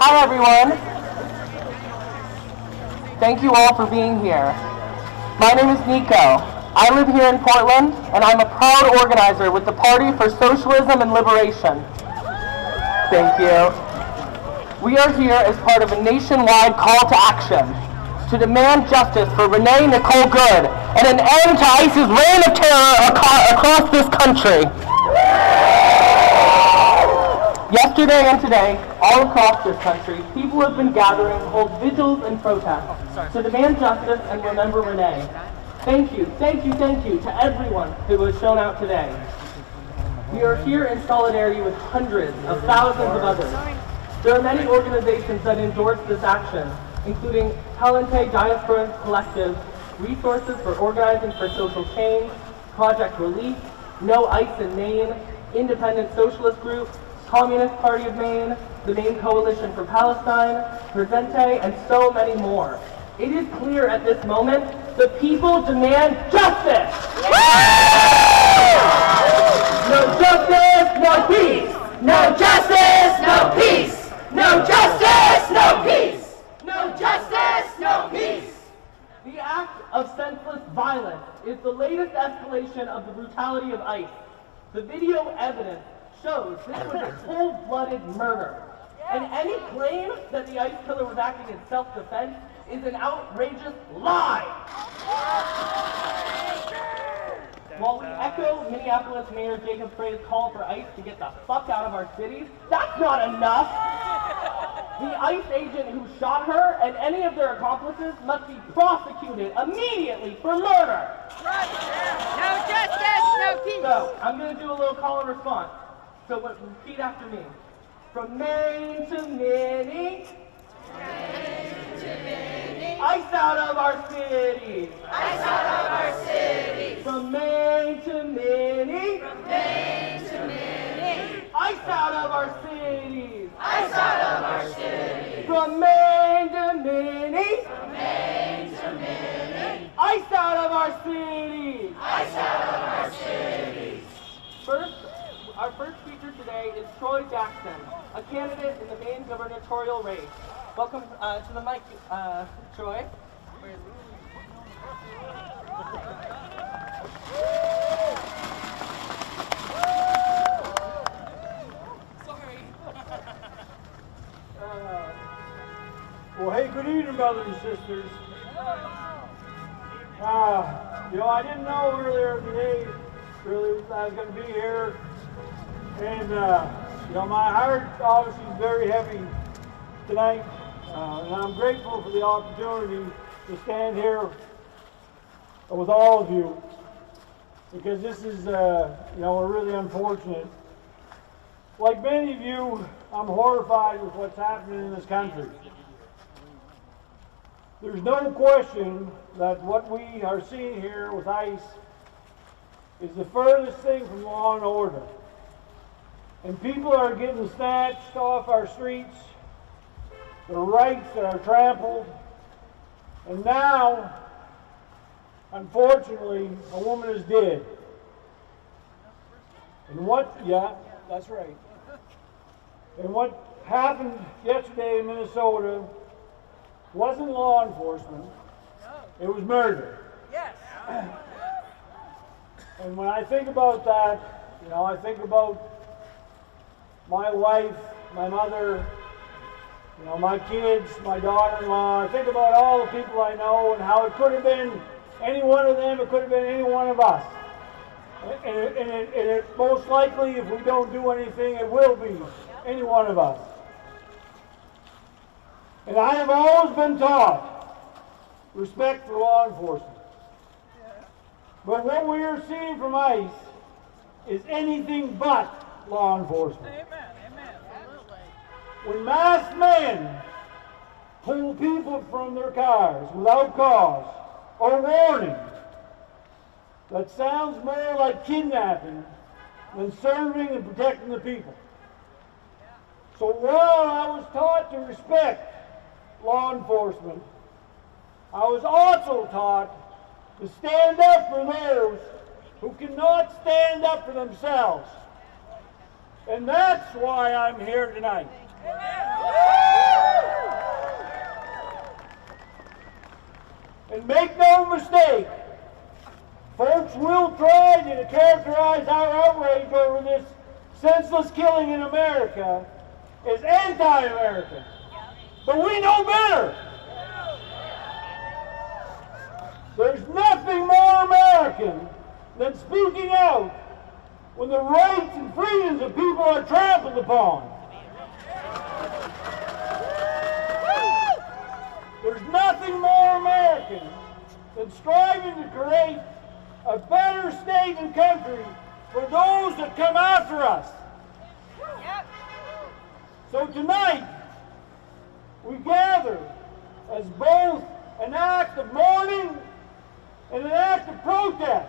Hi everyone. Thank you all for being here. My name is Nico. I live here in Portland, and I'm a proud organizer with the Party for Socialism and Liberation. Thank you. We are here as part of a nationwide call to action to demand justice for Renee Nicole Good and an end to ICE's reign of terror across this country. Yesterday and today, all across this country, people have been gathering to hold vigils and protests to demand justice and remember Renee. Thank you to everyone who has shown out today. We are here in solidarity with hundreds of thousands of others. There are many organizations that endorse this action, including Presente Diaspora Collective, Resources for Organizing for Social Change, Project Relief, No ICE in Maine, Independent Socialist Group, Communist Party of Maine, the Maine Coalition for Palestine, Presente, and so many more. It is clear at this moment, the people demand justice! No justice, no peace! No justice, no peace! No justice, no peace! No justice, no peace! The act of senseless violence is the latest escalation of the brutality of ICE. The video evidence shows this was a cold-blooded murder. And any claim that the ICE killer was acting in self-defense is an outrageous lie. While we echo Minneapolis Mayor Jacob Frey's call for ICE to get the fuck out of our cities, that's not enough. The ICE agent who shot her and any of their accomplices must be prosecuted immediately for murder. No justice, no peace. So, I'm going to do a little call and response. So repeat after me. From Maine to Minnie. ICE out of our cities. ICE out of our cities. From Maine to Minnie. From Maine to Minnie. ICE out of our cities. ICE out of our cities. From Maine to Minnie. From Maine to Minnie. ICE out of our cities. ICE out of our cities. Our first speaker today is Troy Jackson, a candidate in the Maine gubernatorial race. Welcome to the mic, Troy. Where is he? Sorry. Well, hey, good evening, brothers and sisters. I didn't know earlier today, really, I was going to be here. And, my heart obviously is very heavy tonight, and I'm grateful for the opportunity to stand here with all of you, because this is, really unfortunate. Like many of you, I'm horrified with what's happening in this country. There's no question that what we are seeing here with ICE is the furthest thing from law and order. And people are getting snatched off our streets, their rights are trampled, and now, unfortunately, a woman is dead. And that's right. And what happened yesterday in Minnesota wasn't law enforcement, it was murder. Yes. And when I think about that, I think about my wife, my mother, my kids, my daughter-in-law. I think about all the people I know and how it could have been any one of them, it could have been any one of us. And it most likely, if we don't do anything, it will be any one of us. And I have always been taught respect for law enforcement. But what we are seeing from ICE is anything but law enforcement. When masked men pull people from their cars without cause or warning, that sounds more like kidnapping than serving and protecting the people. So while I was taught to respect law enforcement, I was also taught to stand up for those who cannot stand up for themselves. And that's why I'm here tonight. And make no mistake, folks will try to characterize our outrage over this senseless killing in America as anti-American. But we know better. There's nothing more American than speaking out when the rights and freedoms of people are trampled upon. There's nothing more American than striving to create a better state and country for those that come after us. So tonight, we gather as both an act of mourning and an act of protest.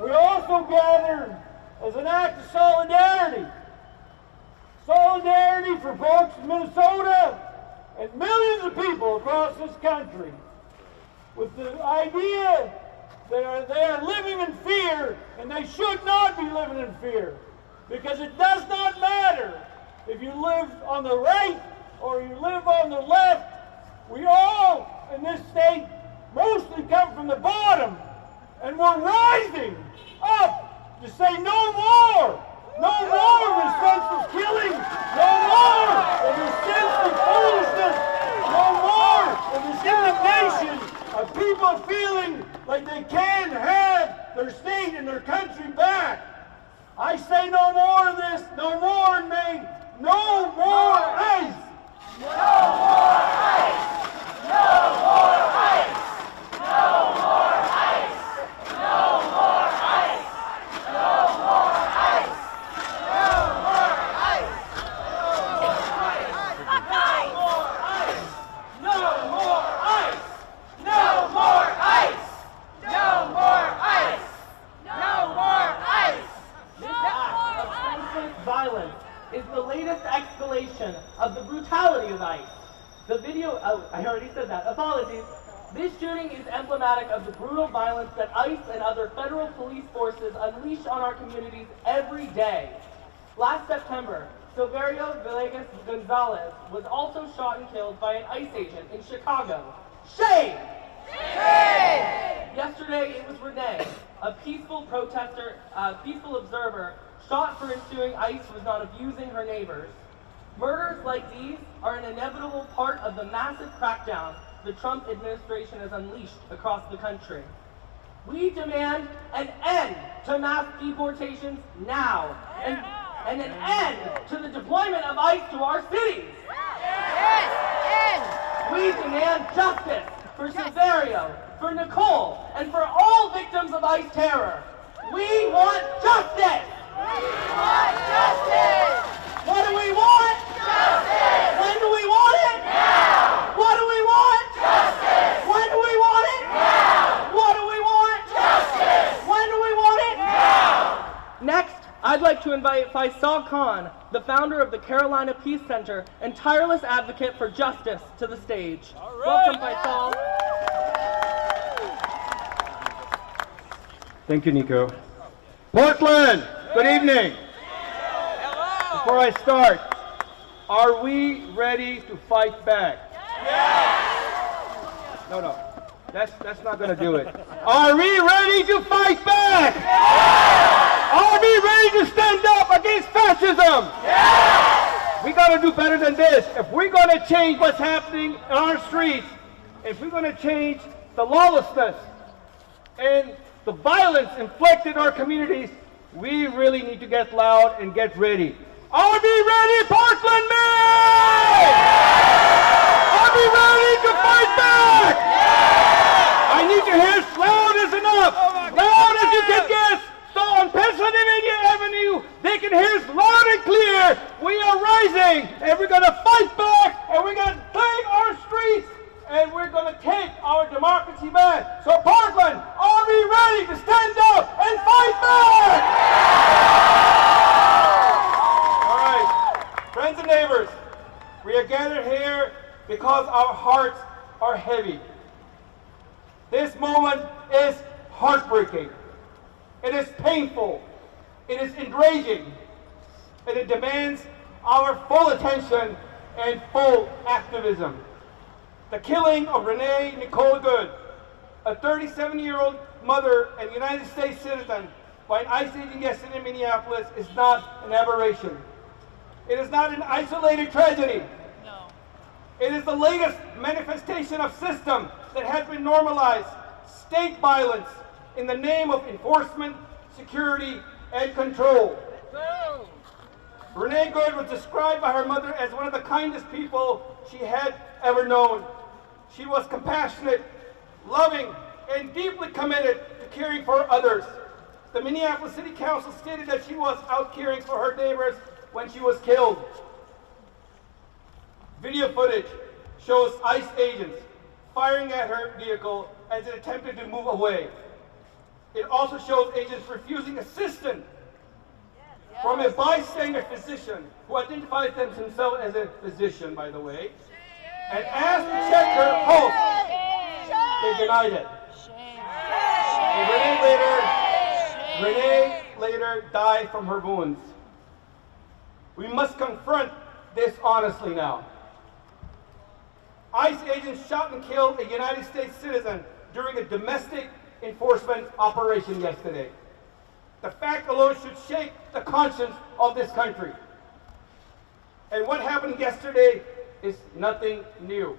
We also gather as an act of solidarity. Solidarity for folks in Minnesota and millions of people across this country with the idea that they are living in fear, and they should not be living in fear, because it does not matter if you live on the right or you live on the left. We all in this state mostly come from the bottom, and we're rising up to say no more. No more of this senseless killing. No more of this senseless foolishness. No more of this indignation of people feeling like they can't have their state and their country back. I say no more of this. No more in Maine. No more ICE. No more ICE. No more ICE. No more ICE. No more ICE. No more ICE. No more ICE. No more ICE. No more ICE. No more ICE. No more ICE. This act of senseless violence is the latest escalation of the brutality of ICE. The video, I already said that, apologies. This shooting is emblematic of the brutal violence that ICE and other federal police forces unleash on our communities every day. Last September, Silverio Villegas Gonzalez was also shot and killed by an ICE agent in Chicago. Shame! Shame! Yesterday it was Renee, a peaceful protester, peaceful observer, shot for ensuring ICE was not abusing her neighbors. Murders like these are an inevitable part of the massive crackdown the Trump administration has unleashed across the country. We demand an end to mass deportations now, and an end to the deployment of ICE to our cities. Yes! End! We demand justice for Silverio, for Nicole, and for all victims of ICE terror. We want justice! We want justice! What do we want? Justice! When do we want it? Now! What do we want? Justice! When do we want it? Now! What do we want? Justice! When do we want it? Now! Next, I'd like to invite Faul Khan, the founder of the Carolina Peace Center and tireless advocate for justice, to the stage. Welcome, Faul. Thank you, Nico. Portland, good evening. Before I start, are we ready to fight back? No, that's not going to do it. Are we ready to fight back? Are we ready to stand up against fascism? We got to do better than this. If we're going to change what's happening in our streets, if we're going to change the lawlessness and the violence inflicted in our communities, we really need to get loud and get ready. Are we ready, Portland men? Are we ready to fight back? I need to hear loud as enough. Loud as you can get. So on Pennsylvania Avenue, they can hear us loud and clear. We are rising, and we're going to fight back, and we're going to take our streets, and we're going to take our democracy back. So Portland, are we ready to stand up and fight back? All right, friends and neighbors, we are gathered here because our hearts are heavy. This moment is heartbreaking. It is painful. It is enraging. And it demands our full attention and full activism. The killing of Renee Nicole Good, a 37-year-old mother and United States citizen, by an ICE agent yesterday in Minneapolis is not an aberration. It is not an isolated tragedy. No. It is the latest manifestation of system that has been normalized, state violence in the name of enforcement, security, and control. Renee Good was described by her mother as one of the kindest people she had ever known. She was compassionate, loving, and deeply committed to caring for others. The Minneapolis City Council stated that she was out caring for her neighbors when she was killed. Video footage shows ICE agents firing at her vehicle as it attempted to move away. It also shows agents refusing assistance from a bystander physician who identifies himself as a physician, by the way, and asked to check her pulse. They denied it. And Renee later died from her wounds. We must confront this honestly now. ICE agents shot and killed a United States citizen during a domestic enforcement operation yesterday. The fact alone should shake the conscience of this country. And what happened yesterday is nothing new.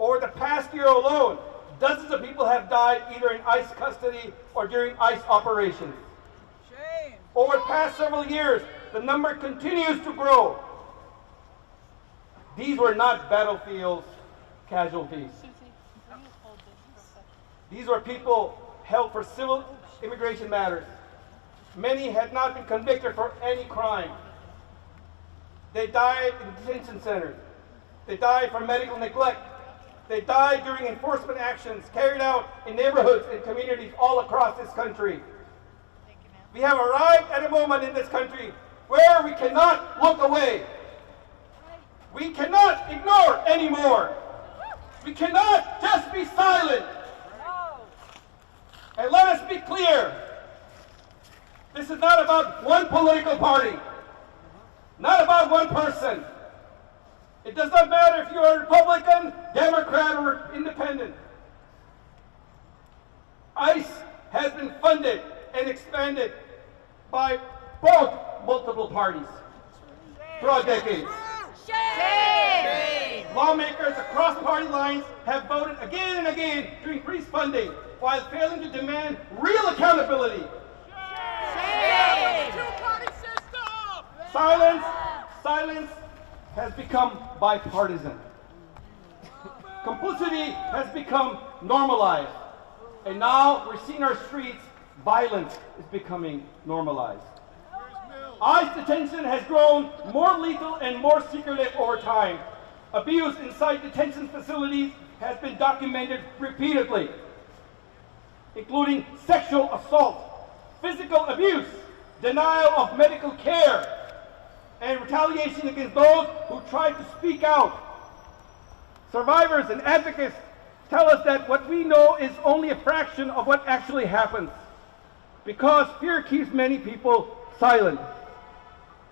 Over the past year alone, dozens of people have died either in ICE custody or during ICE operations. Shame. Over the past several years, the number continues to grow. These were not battlefield casualties. These were people held for civil immigration matters. Many had not been convicted for any crime. They died in detention centers. They died from medical neglect. They died during enforcement actions carried out in neighborhoods and communities all across this country. We have arrived at a moment in this country where we cannot look away. We cannot ignore anymore. We cannot just be silent. And let us be clear. This is not about one political party, not about one person. It does not matter if you're a Republican, Democrat, or Independent. ICE has been funded and expanded by both multiple parties throughout decades. Shame. Lawmakers across party lines have voted again and again to increase funding while failing to demand real accountability. Shame. Silence has become bipartisan. Complicity has become normalized. And now we're seeing our streets, violence is becoming normalized. ICE detention has grown more lethal and more secretive over time. Abuse inside detention facilities has been documented repeatedly, including sexual assault, physical abuse, denial of medical care, and retaliation against those who try to speak out. Survivors and advocates tell us that what we know is only a fraction of what actually happens, because fear keeps many people silent.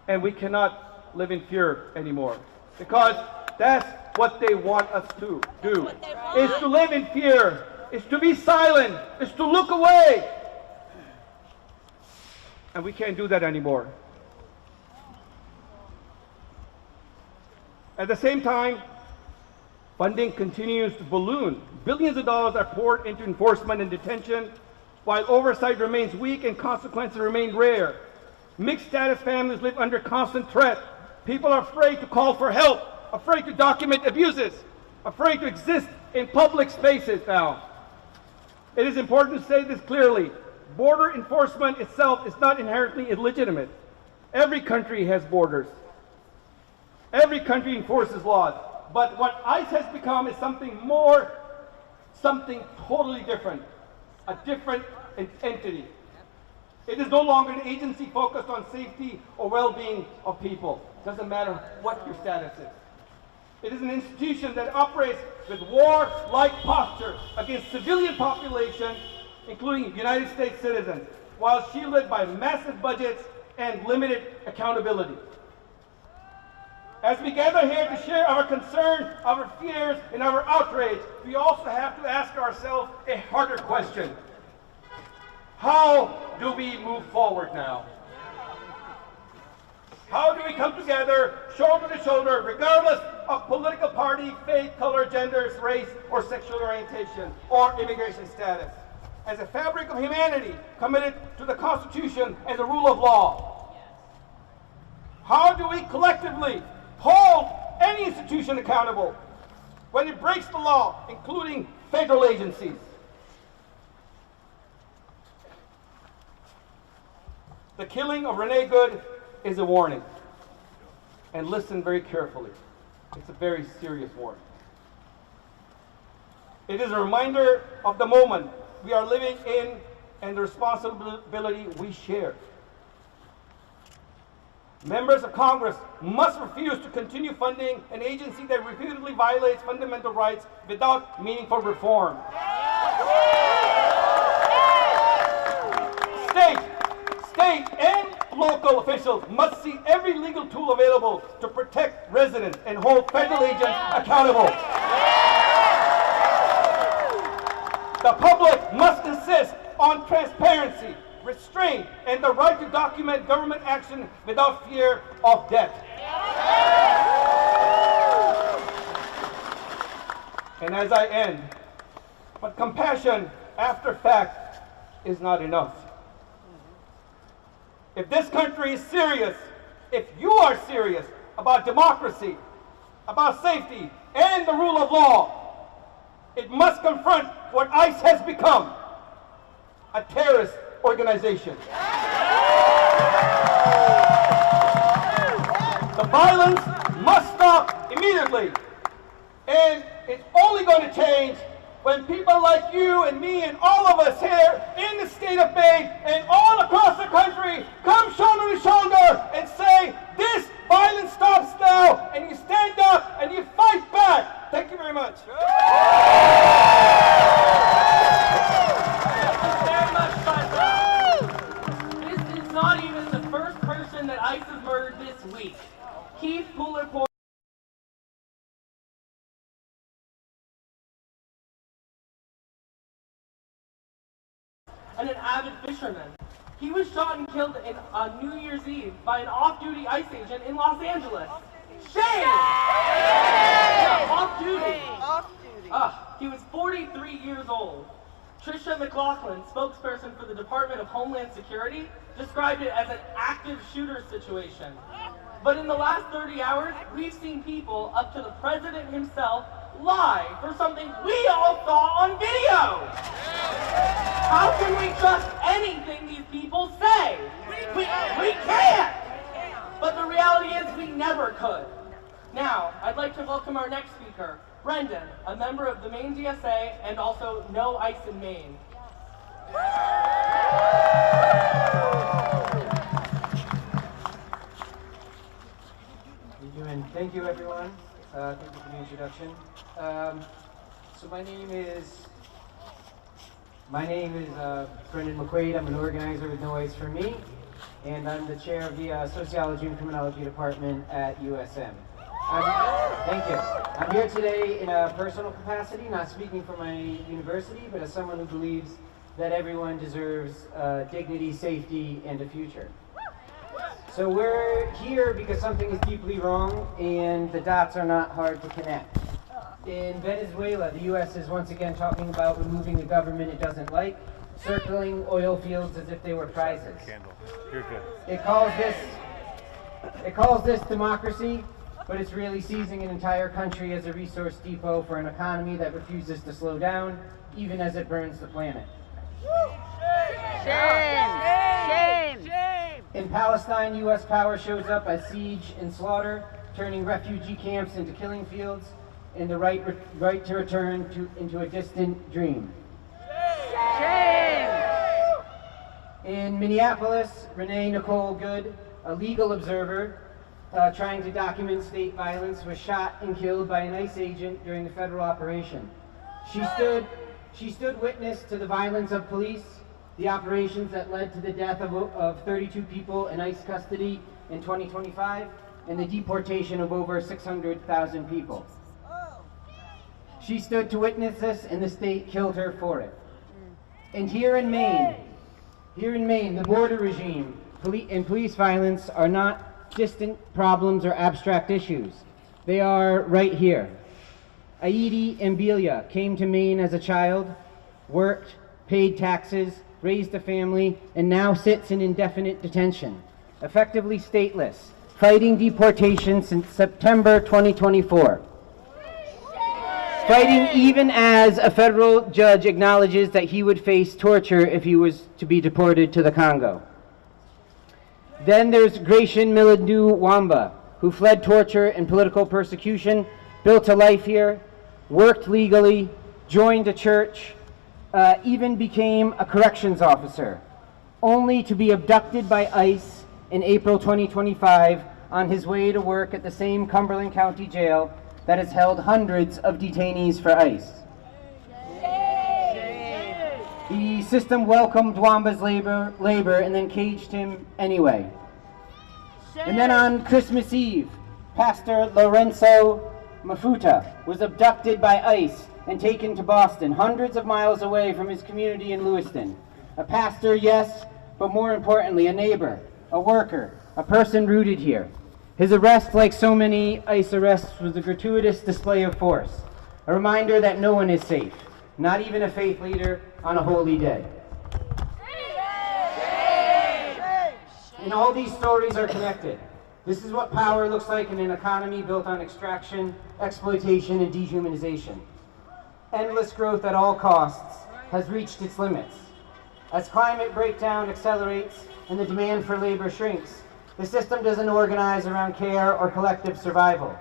And we cannot live in fear anymore, because that's what they want us to do, is to live in fear, is to be silent, is to look away. And we can't do that anymore. At the same time, funding continues to balloon. Billions of dollars are poured into enforcement and detention, while oversight remains weak and consequences remain rare. Mixed status families live under constant threat. People are afraid to call for help, afraid to document abuses, afraid to exist in public spaces now. It is important to say this clearly. Border enforcement itself is not inherently illegitimate. Every country has borders. Every country enforces laws. But what ICE has become is something more, something totally different, a different entity. It is no longer an agency focused on safety or well-being of people. Doesn't matter what your status is. It is an institution that operates with war-like posture against civilian population, including United States citizens, while shielded by massive budgets and limited accountability. As we gather here to share our concern, our fears, and our outrage, we also have to ask ourselves a harder question. How do we move forward now? How do we come together, shoulder to shoulder, regardless of political party, faith, color, gender, race, or sexual orientation, or immigration status, as a fabric of humanity committed to the Constitution and the rule of law? How do we collectively hold any institution accountable when it breaks the law, including federal agencies? The killing of Renee Good is a warning. And listen very carefully. It's a very serious warning. It is a reminder of the moment we are living in and the responsibility we share. Members of Congress must refuse to continue funding an agency that repeatedly violates fundamental rights without meaningful reform. State and local officials must see every legal tool available to protect residents and hold federal agents accountable. The public must insist on transparency, restraint, and the right to document government action without fear of death. And as I end, but compassion after fact is not enough. If this country is serious, if you are serious about democracy, about safety, and the rule of law, it must confront what ICE has become, a terrorist organization. The violence must stop immediately, and it's only going to change when people like you and me and all of us here in the state of Maine and all across the country come shoulder to shoulder and say, this violence stops now, and you stand up and you fight back. Thank you very much. This is not even the first person that ICE has murdered this week. Keith Puller and an avid fisherman. He was shot and killed on New Year's Eve by an off-duty ICE agent in Los Angeles. Shame! Yeah, off-duty. He was 43 years old. Tricia McLaughlin, spokesperson for the Department of Homeland Security, described it as an active shooter situation. But in the last 30 hours, we've seen people, up to the president himself, lie for something we all saw on video. How can we trust anything these people say? We can't! But the reality is we never could. Now, I'd like to welcome our next speaker, Brendan, a member of the Maine DSA and also No ICE in Maine. Thank you, everyone. Thank you for the introduction. So my name is Brendan McUade. I'm an organizer with No ICE for Me, and I'm the chair of the Sociology and Criminology Department at USM. Thank you. I'm here today in a personal capacity, not speaking for my university, but as someone who believes that everyone deserves dignity, safety, and a future. So we're here because something is deeply wrong, and the dots are not hard to connect. In Venezuela, the U.S. is once again talking about removing the government it doesn't like, circling oil fields as if they were prizes. It calls this democracy, but it's really seizing an entire country as a resource depot for an economy that refuses to slow down, even as it burns the planet. Shame! Shame! In Palestine, U.S. power shows up as siege and slaughter, turning refugee camps into killing fields, and the right to return into a distant dream. Shame! In Minneapolis, Renee Nicole Good, a legal observer trying to document state violence, was shot and killed by an ICE agent during the federal operation. She stood witness to the violence of police, the operations that led to the death of 32 people in ICE custody in 2025, and the deportation of over 600,000 people. She stood to witness this, and the state killed her for it. And here in Maine, the border regime and police violence are not distant problems or abstract issues. They are right here. Aidi Mbilia came to Maine as a child, worked, paid taxes, raised a family, and now sits in indefinite detention, effectively stateless, fighting deportation since September 2024. Fighting even as a federal judge acknowledges that he would face torture if he was to be deported to the Congo. Then there's Gratian Milandu Wamba, who fled torture and political persecution, built a life here, worked legally, joined a church, even became a corrections officer, only to be abducted by ICE in April 2025 on his way to work at the same Cumberland County jail that has held hundreds of detainees for ICE. The system welcomed Wamba's labor and then caged him anyway. And then on Christmas Eve, Pastor Lorenzo Mafuta was abducted by ICE and taken to Boston, hundreds of miles away from his community in Lewiston. A pastor, yes, but more importantly, a neighbor, a worker, a person rooted here. His arrest, like so many ICE arrests, was a gratuitous display of force, a reminder that no one is safe, not even a faith leader on a holy day. And all these stories are connected. This is what power looks like in an economy built on extraction, exploitation, and dehumanization. Endless growth at all costs has reached its limits. As climate breakdown accelerates and the demand for labor shrinks, the system doesn't organize around care or collective survival.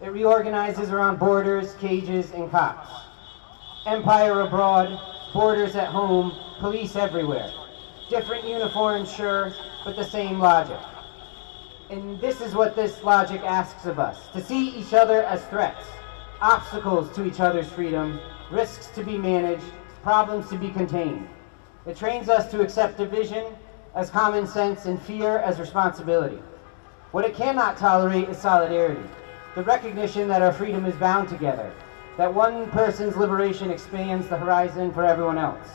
It reorganizes around borders, cages, and cops. Empire abroad, borders at home, police everywhere. Different uniforms, sure, but the same logic. And this is what this logic asks of us: to see each other as threats, obstacles to each other's freedom, risks to be managed, problems to be contained. It trains us to accept division as common sense and fear as responsibility. What it cannot tolerate is solidarity, the recognition that our freedom is bound together, that one person's liberation expands the horizon for everyone else.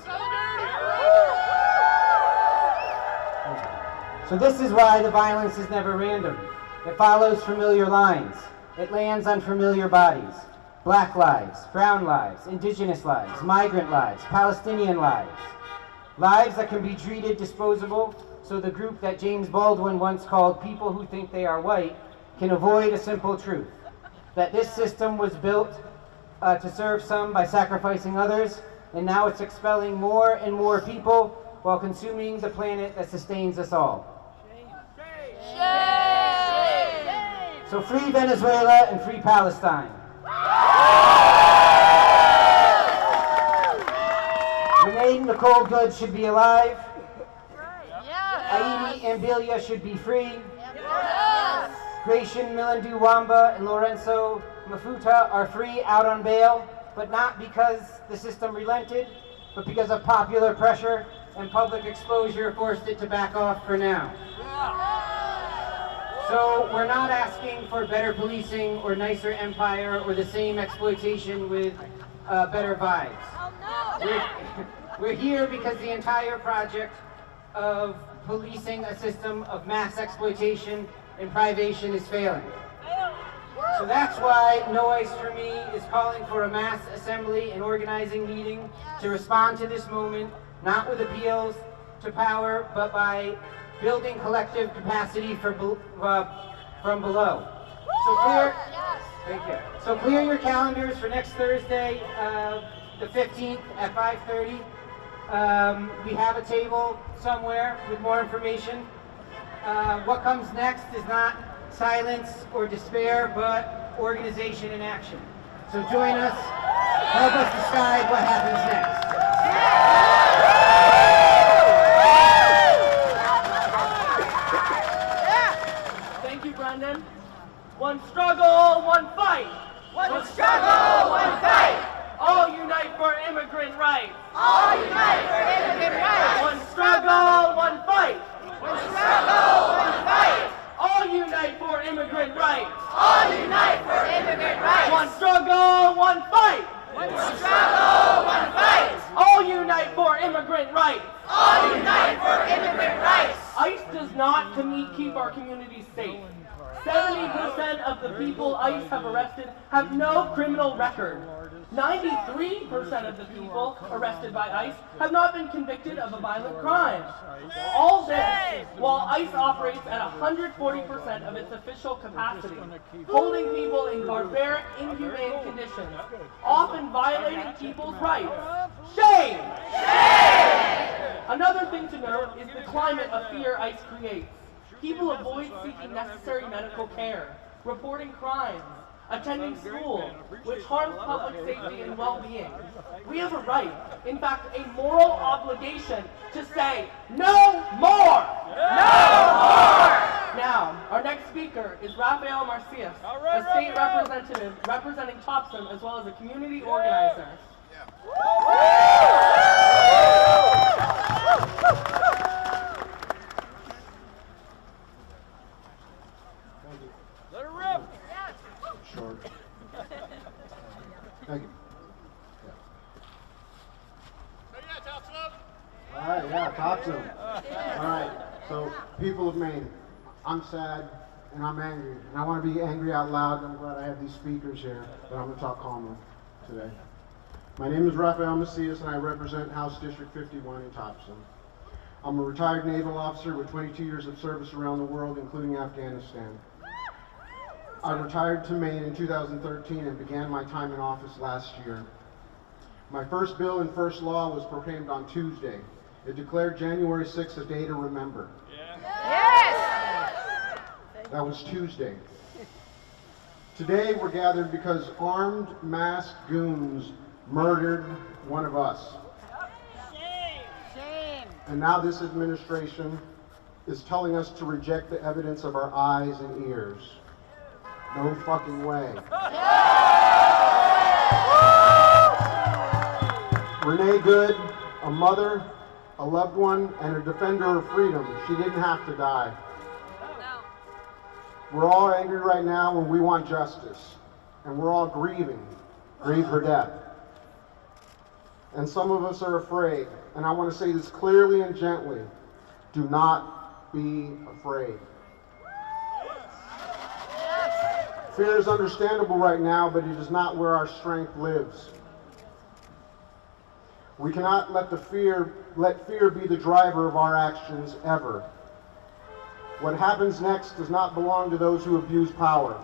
So this is why the violence is never random. It follows familiar lines. It lands on familiar bodies. Black lives, brown lives, indigenous lives, migrant lives, Palestinian lives. Lives that can be treated disposable, so the group that James Baldwin once called people who think they are white can avoid a simple truth: that this system was built to serve some by sacrificing others, and now it's expelling more and more people while consuming the planet that sustains us all. So free Venezuela and free Palestine. Renee Nicole Good should be alive. Aidi Mbilia should be free. Gratian Milandu Wamba and Lorenzo Mafuta are free out on bail, but not because the system relented, but because of popular pressure and public exposure forced it to back off for now. So we're not asking for better policing or nicer empire or the same exploitation with better vibes. We're here because the entire project of policing a system of mass exploitation and privation is failing. So that's why Noise for Me is calling for a mass assembly and organizing meeting to respond to this moment, not with appeals to power, but by building collective capacity from below. So clear your calendars for next Thursday, the 15th at 5:30. We have a table somewhere with more information. What comes next is not silence or despair, but organization and action. So join us, help us decide what happens next. Thank you, Brendan. One struggle, one fight. One struggle, one fight. All unite for immigrant rights. All unite for immigrant rights. One struggle, one fight. One struggle, one fight. All unite for immigrant rights. All unite for immigrant rights. One struggle, one fight. One struggle, one fight. All unite for immigrant rights. All unite for immigrant rights. ICE does not keep our communities safe. 70% of the people ICE have arrested have no criminal record. 93% of the people arrested by ICE have not been convicted of a violent crime. All this while ICE operates at 140% of its official capacity, holding people in barbaric, inhumane conditions, often violating people's rights. Shame! Shame! Another thing to note is the climate of fear ICE creates. People avoid seeking necessary medical care, reporting crimes, attending school, which harms public safety and well-being. We have a right, in fact, a moral obligation to say, no more! No more! Now, our next speaker is Raphael Marcus, a state representative representing Thompson as well as a community organizer. Short. Thank you. All right, yeah, talk to him. All right, so people of Maine, I'm sad and I'm angry, and I want to be angry out loud. I'm glad I have these speakers here, but I'm going to talk calmly today. My name is Raphael Marcus, and I represent House District 51 in Thompson. I'm a retired naval officer with 22 years of service around the world, including Afghanistan. I retired to Maine in 2013 and began my time in office last year. My first bill and first law was proclaimed on Tuesday. It declared January 6th a day to remember. Yes! That was Tuesday. Today we're gathered because armed, masked goons murdered one of us. Shame. And now this administration is telling us to reject the evidence of our eyes and ears. No fucking way. Renee Good, a mother, a loved one, and a defender of freedom. She didn't have to die. We're all angry right now when we want justice. And we're all grieve her death. And some of us are afraid. And I want to say this clearly and gently. Do not be afraid. Fear is understandable right now, but it is not where our strength lives. We cannot let fear be the driver of our actions ever. What happens next does not belong to those who abuse power.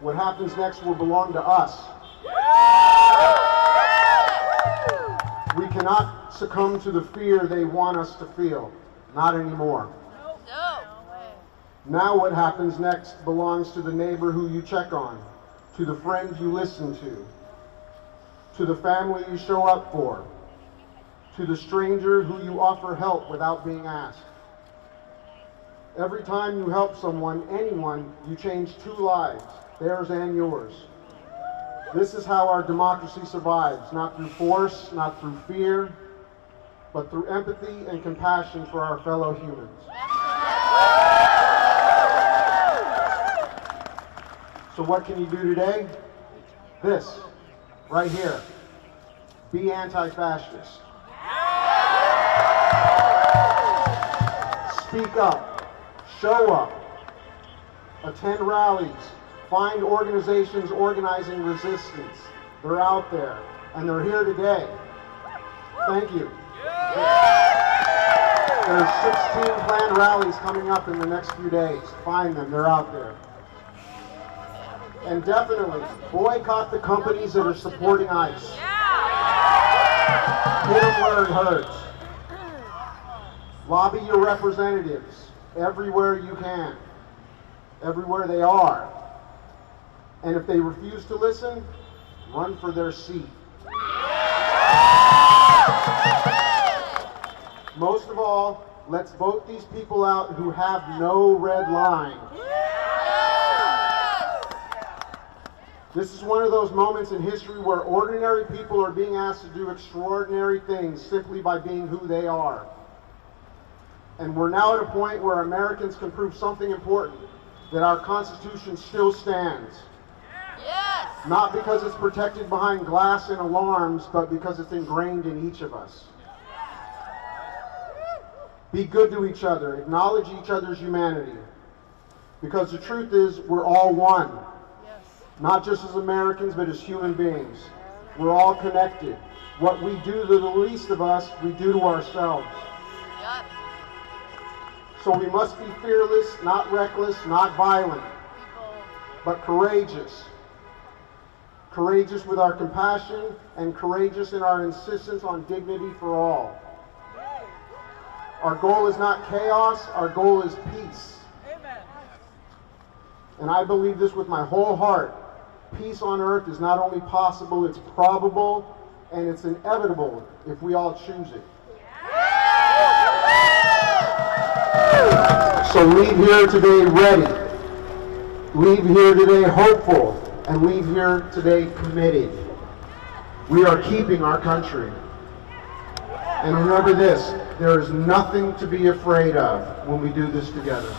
What happens next will belong to us. We cannot succumb to the fear they want us to feel. Not anymore. Now what happens next belongs to the neighbor who you check on, to the friend you listen to the family you show up for, to the stranger who you offer help without being asked. Every time you help someone, anyone, you change two lives, theirs and yours. This is how our democracy survives, not through force, not through fear, but through empathy and compassion for our fellow humans. So what can you do today? This, right here. Be anti-fascist. Speak up. Show up. Attend rallies. Find organizations organizing resistance. They're out there, and they're here today. Thank you. There's 16 planned rallies coming up in the next few days. Find them. They're out there. And definitely, boycott the companies that are supporting ICE. Hit them where it hurts. Lobby your representatives everywhere you can, everywhere they are. And if they refuse to listen, run for their seat. Most of all, let's vote these people out who have no red line. This is one of those moments in history where ordinary people are being asked to do extraordinary things simply by being who they are. And we're now at a point where Americans can prove something important. that our Constitution still stands. Yes! Not because it's protected behind glass and alarms, but because it's ingrained in each of us. Be good to each other. Acknowledge each other's humanity. Because the truth is, we're all one. Not just as Americans, but as human beings. We're all connected. What we do to the least of us, we do to ourselves. Yep. So we must be fearless, not reckless, not violent, but courageous. Courageous with our compassion and courageous in our insistence on dignity for all. Our goal is not chaos, our goal is peace. And I believe this with my whole heart. Peace on earth is not only possible, it's probable, and it's inevitable if we all choose it. So leave here today ready. Leave here today hopeful, and leave here today committed. We are keeping our country. And remember this, there is nothing to be afraid of when we do this together.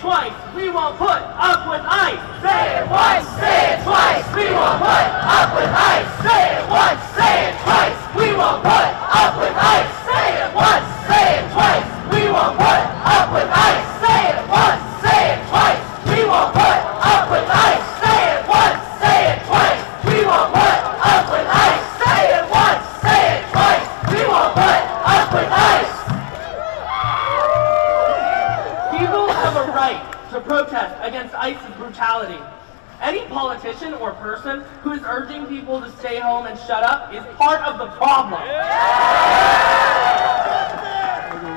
Twice, we won't put up with ICE. Say it once, say it twice, we won't put up with ICE. Say it once, say it twice, we won't put up with ICE. Say it once, say it twice, we won't put up with ICE. Say it once, say it twice, we won't put up with ICE. Say it once, say it twice, we won't put up with ICE. Say it once, say it twice, we won't put up with ICE. People have a right to protest against ICE's brutality. Any politician or person who is urging people to stay home and shut up is part of the problem.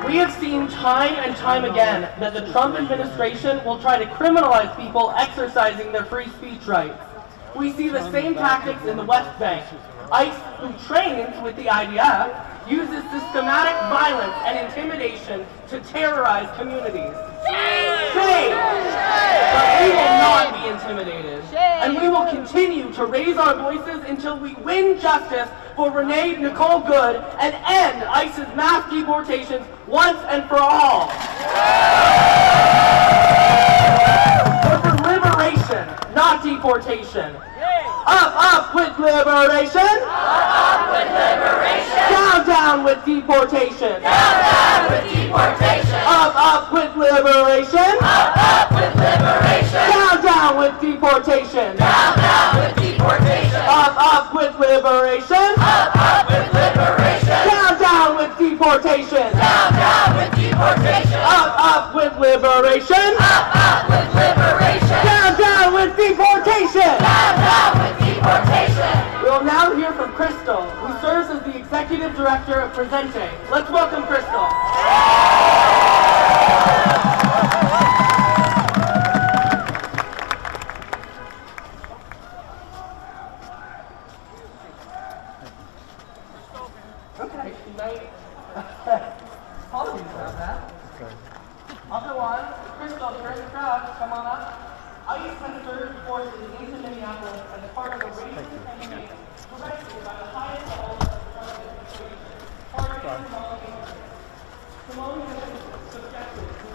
We have seen time and time again that the Trump administration will try to criminalize people exercising their free speech rights. We see the same tactics in the West Bank. ICE, who trains with the IDF, uses systematic violence and intimidation to terrorize communities. Shame! But we will not be intimidated. And we will continue to raise our voices until we win justice for Renee Nicole Good and end ICE's mass deportations once and for all. We're for liberation, not deportation. Up with liberation! Up with liberation! Down with deportation! Down with deportation! Up with liberation! Up with liberation! Down with deportation! Down with deportation! Up with liberation! Up with liberation! Down with deportation! Down with deportation! Up with liberation! Up with liberation! Down with deportation! Down with deportation! We will now hear from Crystal, who serves as the Executive Director of Presente. Let's welcome Crystal. Okay, apologies about that. I'll go on. Crystal, if you're in the crowd, come on up. ICE has surged forces into Minneapolis as part of a racist campaign directed by the highest level of the Trump administration, targeting Somalians. Somalians have been subjected to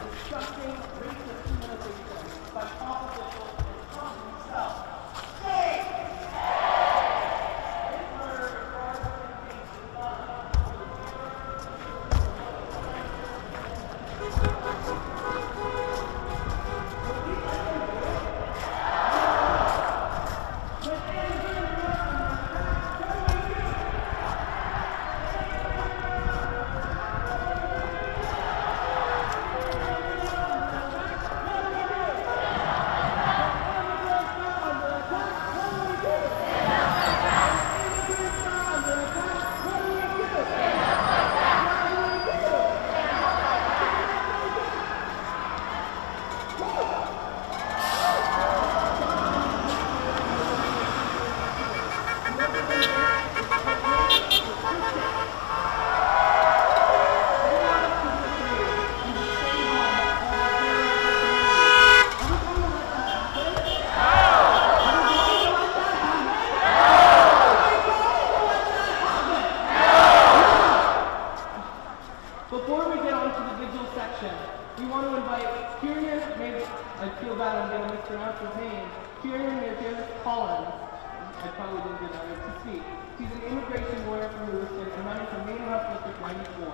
Representative to speak. He's an immigration lawyer from Lewiston and running for Maine House District 94.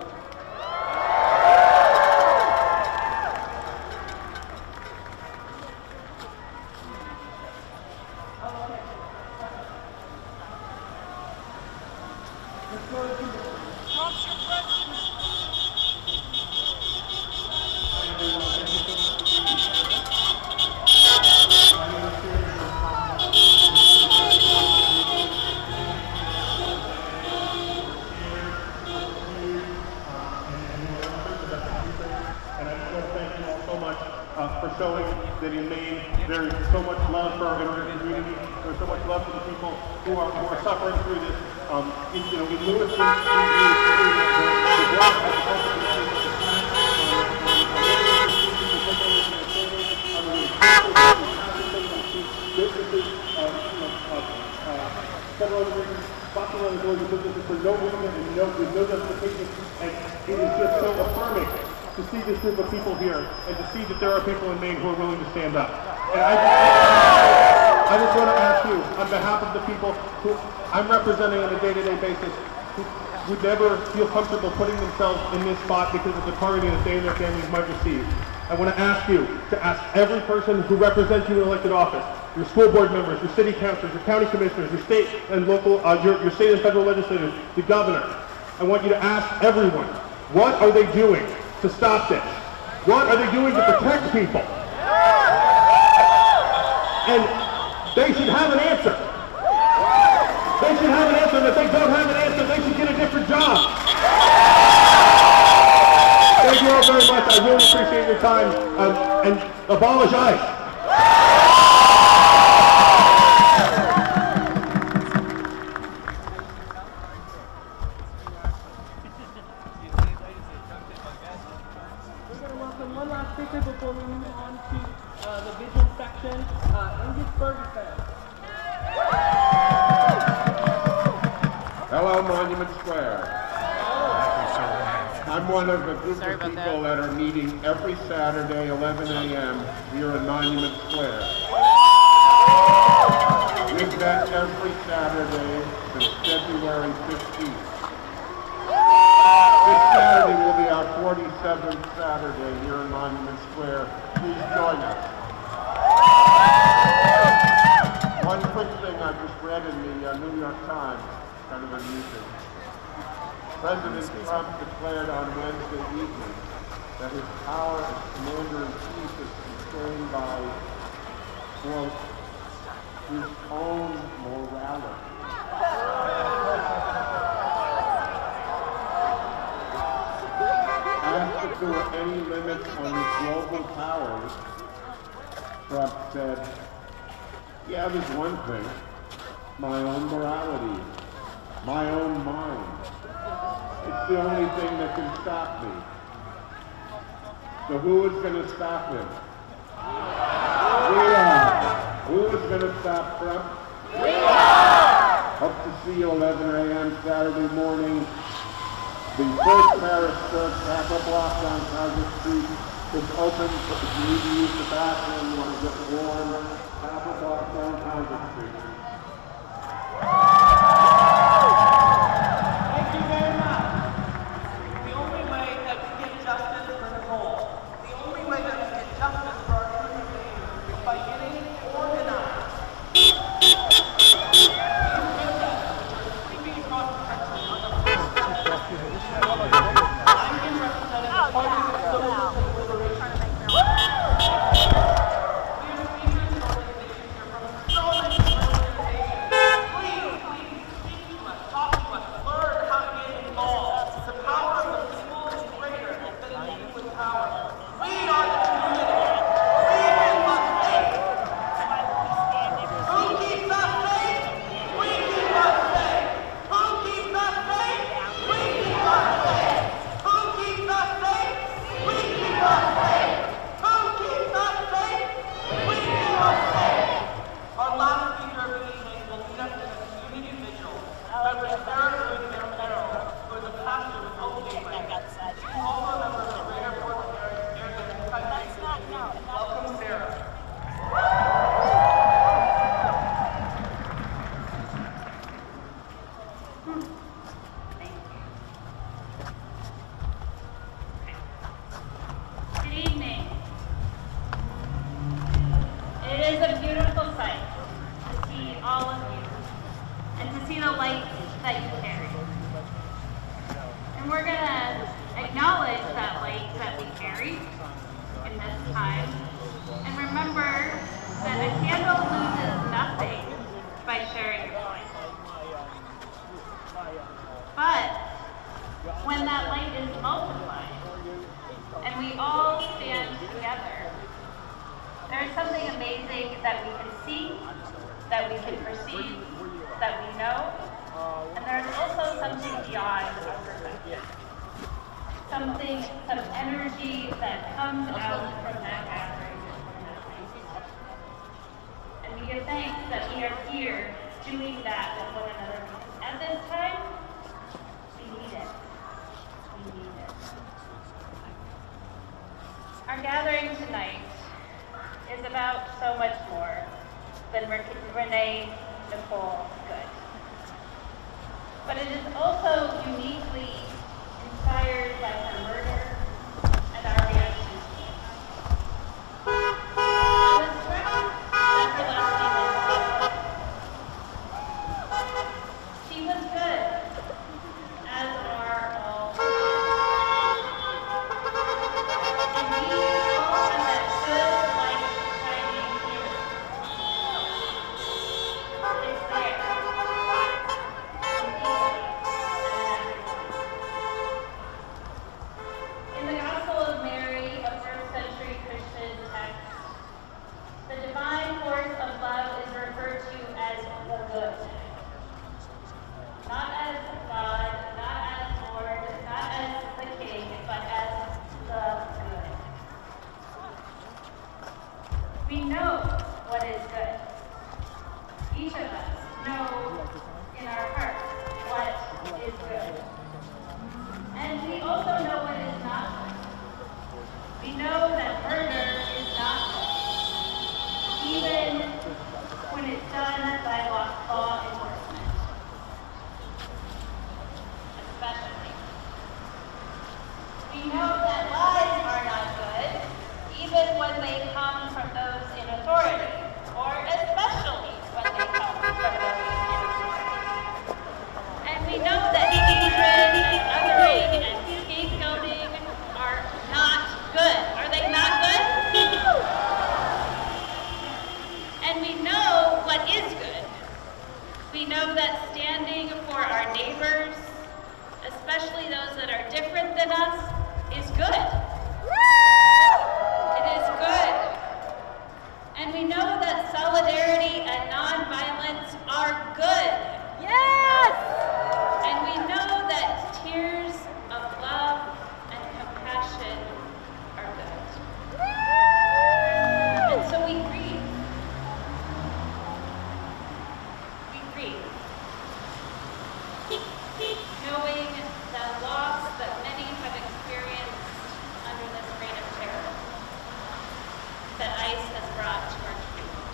For showing that in Maine there is so much love for our immigrant community, there's so much love for the people who are suffering through this. In Lewiston, federal immigration, sponsoring other doors of businesses for no reason and with no justification, and it is just so affirming to see this group of people here and to see that there are people in Maine who are willing to stand up. And I just want to ask you, on behalf of the people who I'm representing on a day-to-day basis, who would never feel comfortable putting themselves in this spot because of the targeting that they and their families might receive, I want to ask you to ask every person who represents you in elected office, your school board members, your city councilors, your county commissioners, your state and local, your state and federal legislators, the governor. I want you to ask everyone, what are they doing to stop this? What are they doing to protect people? And they should have an answer. They should have an answer, and if they don't have an answer, they should get a different job. Thank you all very much. I really appreciate your time, and abolish ICE. Before we move on to the vigil section, Hello, Monument Square. I'm one of a group of people that are meeting every Saturday, 11 a.m. here in Monument Square. We've met every Saturday since February 15th. This Saturday will be our 47th Saturday here in Monument Square. Please join us. One quick thing I just read in the New York Times, kind of amusing. President Trump declared on Wednesday evening that his power as commander-in-chief is constrained by, quote, his own morality. Asked if there were any limits on his global powers, Trump said, yeah, there's one thing, my own morality, my own mind. It's the only thing that can stop me. So who is going to stop him? We are. Who is going to stop Trump? We are. Hope to see you 11 a.m. Saturday morning. The first Paris church, half a block down Congress Street, is open. If you need to use the bathroom, you want to get warm, half a block down Congress Street. Thank you very much. The only way that we get justice for Nicole, the only way that we get justice for our community is by getting organized. Speaking across the country on the first I'm being represented as part of the Civil Liberation. We have speakers and organizations here from so many that you carry. And we're going to acknowledge that light that we carry in this time, and remember that a candle loses nothing by sharing its light. But when that light is multiplied, and we all stand together, there is something amazing that we can see, that we can perceive, that we know, and there's also something beyond our perception. Something, some energy that comes out from that gathering. And we give thanks that we are here doing that with one another. At this time, we need it. We need it. Our gathering tonight is about so much more than Renee Nicole Good. But it is also uniquely inspired by her murder and our reaction to it. I was struck that her last name is Good. She was good, as are all. And we all have that good light shining here. It's there. In the Gospel of Mary, a first-century Christian text, the divine force of love is referred to as the good. Not as God, not as Lord, not as the King, but as the good. We know what is good. Each of us know in our hearts what is good. And we also know what is not good. We know that murder is not good, even when it's done by law enforcement. Especially. We know that lies are not good, even when they come from those in authority, or especially when they come from those in authority. And we know that hatred and othering and scapegoating are not good. Are they not good? And we know what is good. We know that standing for our neighbors, especially those that are different than us, is good. It is good. And we know that solidarity and nonviolence are good. Yes! And we know that tears of love and compassion are good. And so we grieve. We grieve. Knowing the loss that many have experienced under this reign of terror that ICE has brought to our communities.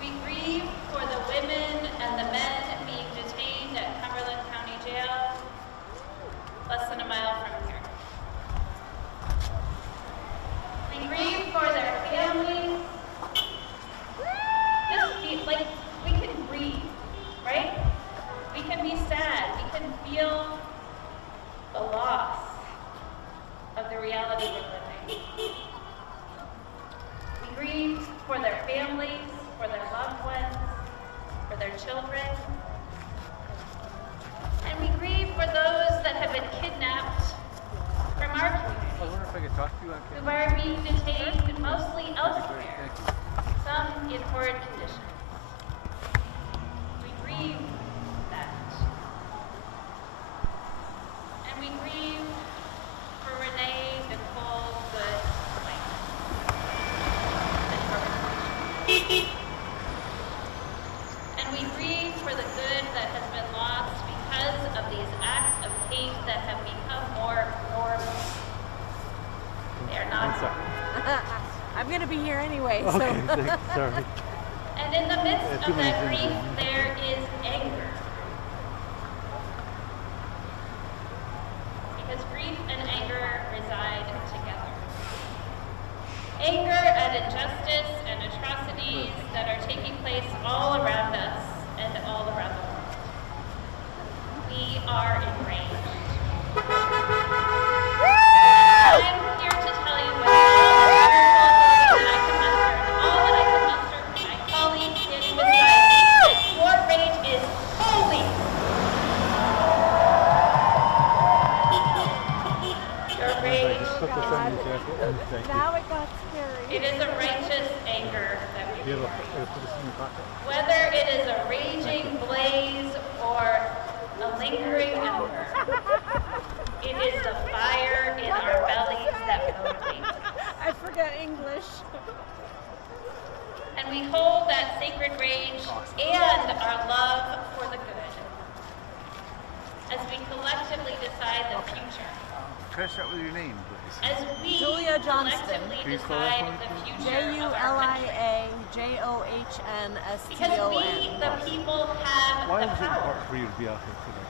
We grieve for the women and the men being detained at Cumberland County Jail, less than a mile from here. We grieve for their families. Just like we can breathe, right? We can be sad. We can feel the loss of the reality we're living. We grieve for their families, for their loved ones, for their children. And we grieve for those that have been kidnapped from our community. I wonder if I could talk to you on Who are being detained mostly elsewhere, some in horrid conditions. We grieve that. And we grieve for Renee Nicole Good's life and her restoration. And we grieve for the good that has been lost because of these acts of hate that have become more normal. They are not. I'm going to be here anyway, so. Okay, sorry. And in the midst of that grief, there is anger. Because grief and anger reside together. Anger at injustice and atrocities that are taking place all around us and all around the world. Now it got scary. It is a righteous anger that we feel. Whether it is a raging blaze or a lingering ember, it is the fire in our bellies that motivates us. I forget English. And we hold that sacred rage and our love for the good as we collectively decide the future. Can I start with your name, please? As we Julia Johnston. collectively decide the future of our country. JuliaJohnston. Because we, the people, have Why the was it power. hard for you to be out here today?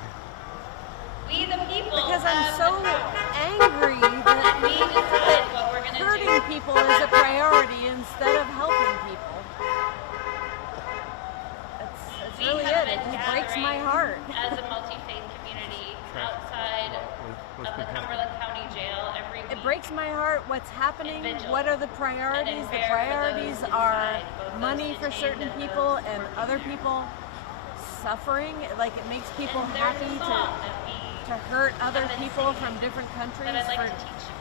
We, the people, Because I'm have so the power. angry And that we decide what we're going to hurting do. people is a priority instead of helping people. That's We really have it. been It breaks my gathering heart. as a multi-faith community outside of the Cumberland County Jail every week. It breaks my heart what's happening. vigil. What are the priorities? And The in prayer for priorities those are inside, both money those for certain detained and people those and working other there. people suffering. Like it makes people And there's happy a song that we to hurt other have been people singing from different countries that I'd like for, to teach you.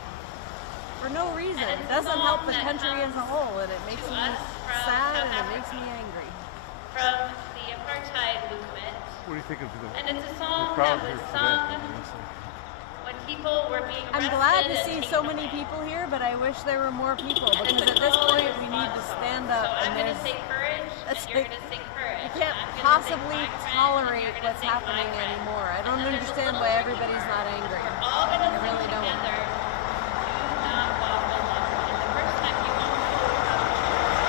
for no reason. And It it's a doesn't help song the that country as a comes whole, and it makes to me us from sad South and it makes me Africa. angry. From the apartheid movement. What do you think of And it's a the song crowd that here was today? sung when people were being arrested I'm glad to and see taken so many away. people here, but I wish there were more people And because it's a at this call and point we need to response song. stand So up I'm and going to there's say courage, and that's you're like- going to say courage. you can't I'm gonna say possibly my friend, and tolerate you're gonna what's say my happening friend. anymore. I And don't then there's a understand little why tricky everybody's part. not angry. We're all going to I sing really don't. together. Do not walk alone. And the first time you won't know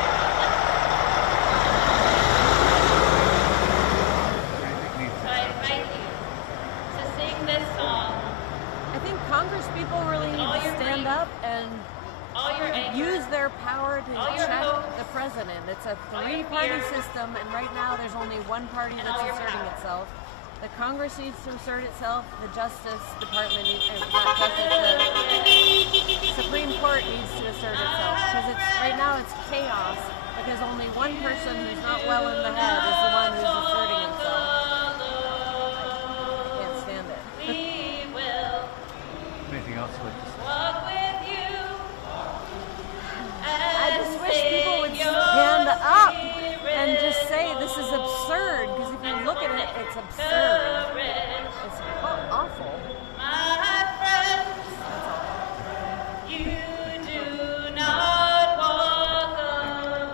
so I invite you to sing this song. I think Congress people really need all to your stand grief, up and all your anger, use their power to all your check hopes, the president. It's a all your three-party fears, system, and right now there's only one party and that's all your asserting power. itself. The Congress needs to assert itself. The Justice Department, not Justice, the Supreme Court needs to assert itself because it's right now it's chaos because only one person who's not well in the head is the one who's asserting himself. I can't stand it. We will Anything else you'd like to say? walk with you. I just wish people would stand up and just say this is absurd because if you look at it, it's absurd. It's awful. My friends, That's all. you do not walk alone.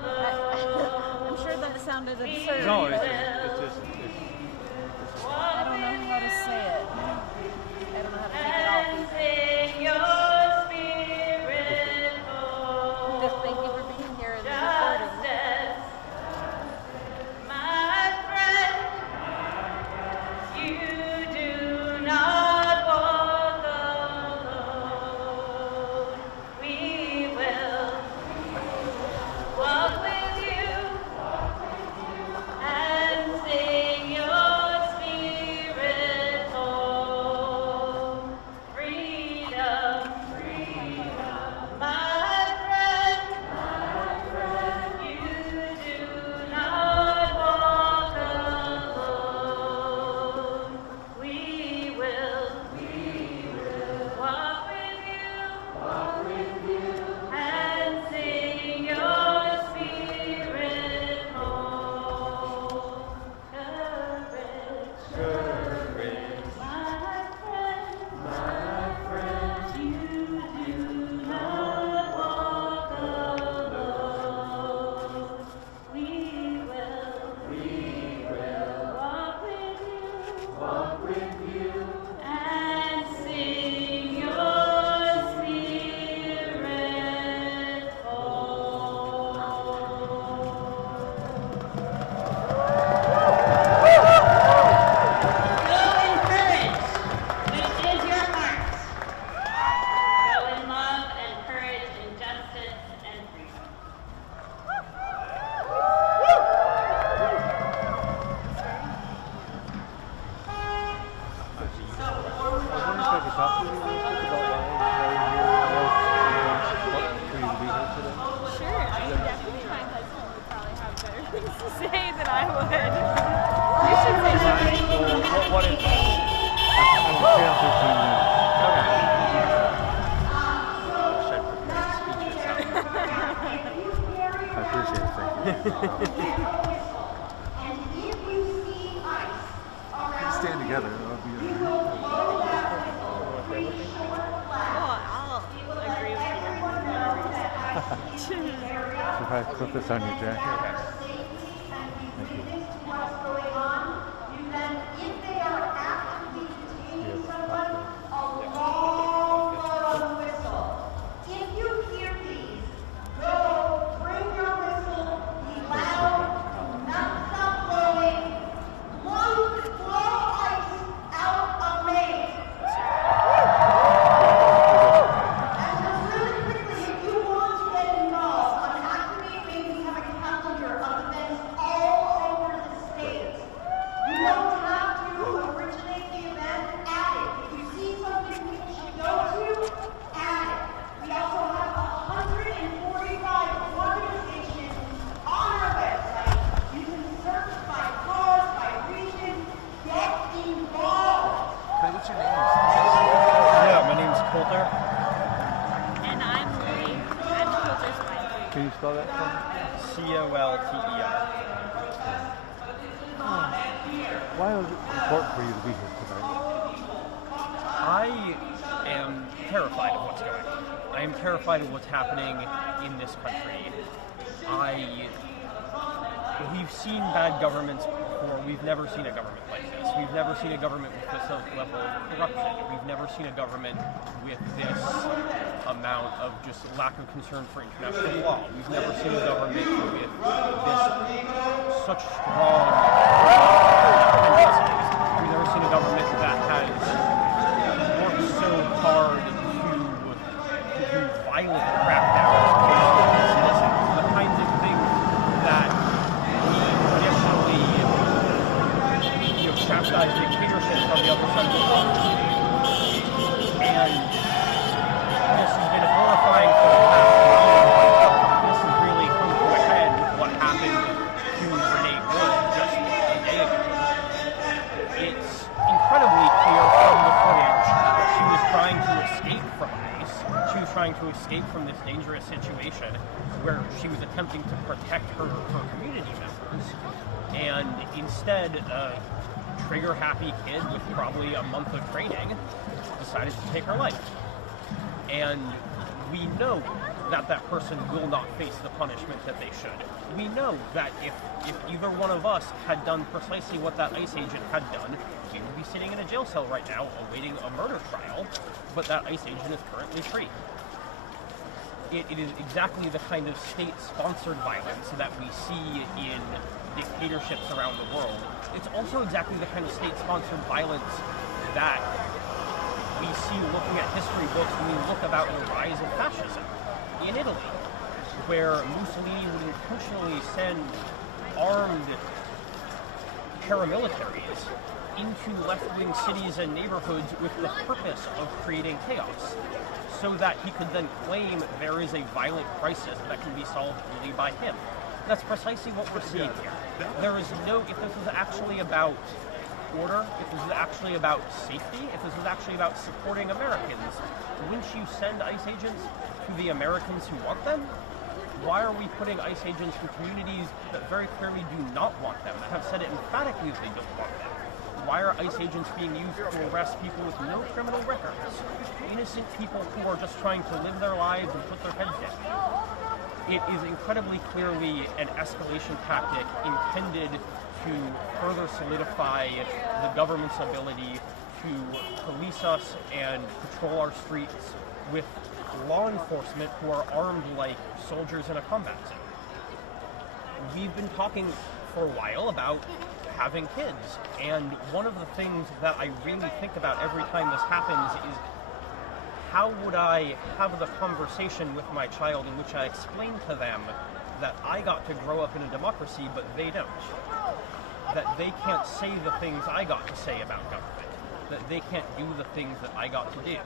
I'm sure that sounded absurd. No, but it's just I don't know how to say it. I don't know how to take it off. either. Sing your spirit Just thank you for being here and recording. justice. My friend, together. That'll be I'll agree with you. So if I put this on your jacket. Can you spell that for me? Colter. Why was it important for you to be here tonight? I am terrified of what's going on. I am terrified of what's happening in this country. We've seen bad governments before. We've never seen a government like this. We've never seen a government with this level of corruption. We've never seen a government with this amount of just lack of concern for international law. We've never seen a government with this such strong tendencies. We've never seen a government that has worked so hard to do violent crackdowns against citizens. The kinds of things that we traditionally chastise dictatorships on the other side of the world. And this has been horrifying for the past year. This has really come to a head with what happened to Renee Wood just a day ago. It's incredibly clear from the footage that she was trying to escape from this. She was trying to escape from this dangerous situation where she was attempting to protect her community members. And instead, trigger-happy kid with probably a month of training decided to take her life. And we know that that person will not face the punishment that they should. We know that if either one of us had done precisely what that ICE agent had done, we would be sitting in a jail cell right now awaiting a murder trial, but that ICE agent is currently free. It is exactly the kind of state-sponsored violence that we see in dictatorships around the world. It's also exactly the kind of state-sponsored violence that we see looking at history books when we look about the rise of fascism in Italy, where Mussolini would intentionally send armed paramilitaries into left-wing cities and neighborhoods with the purpose of creating chaos, so that he could then claim there is a violent crisis that can be solved only by him. That's precisely what we're seeing here. There is no, if this was actually about order, if this was actually about safety, if this was actually about supporting Americans, wouldn't you send ICE agents to the Americans who want them? Why are we putting ICE agents in communities that very clearly do not want them, that have said it emphatically that they don't want them? Why are ICE agents being used to arrest people with no criminal records? Innocent people who are just trying to live their lives and put their heads down. It is incredibly clearly an escalation tactic intended to further solidify the government's ability to police us and patrol our streets with law enforcement who are armed like soldiers in a combat zone. We've been talking for a while about having kids, and one of the things that I really think about every time this happens is how would I have the conversation with my child in which I explain to them that I got to grow up in a democracy, but they don't. That they can't say the things I got to say about government. That they can't do the things that I got to do.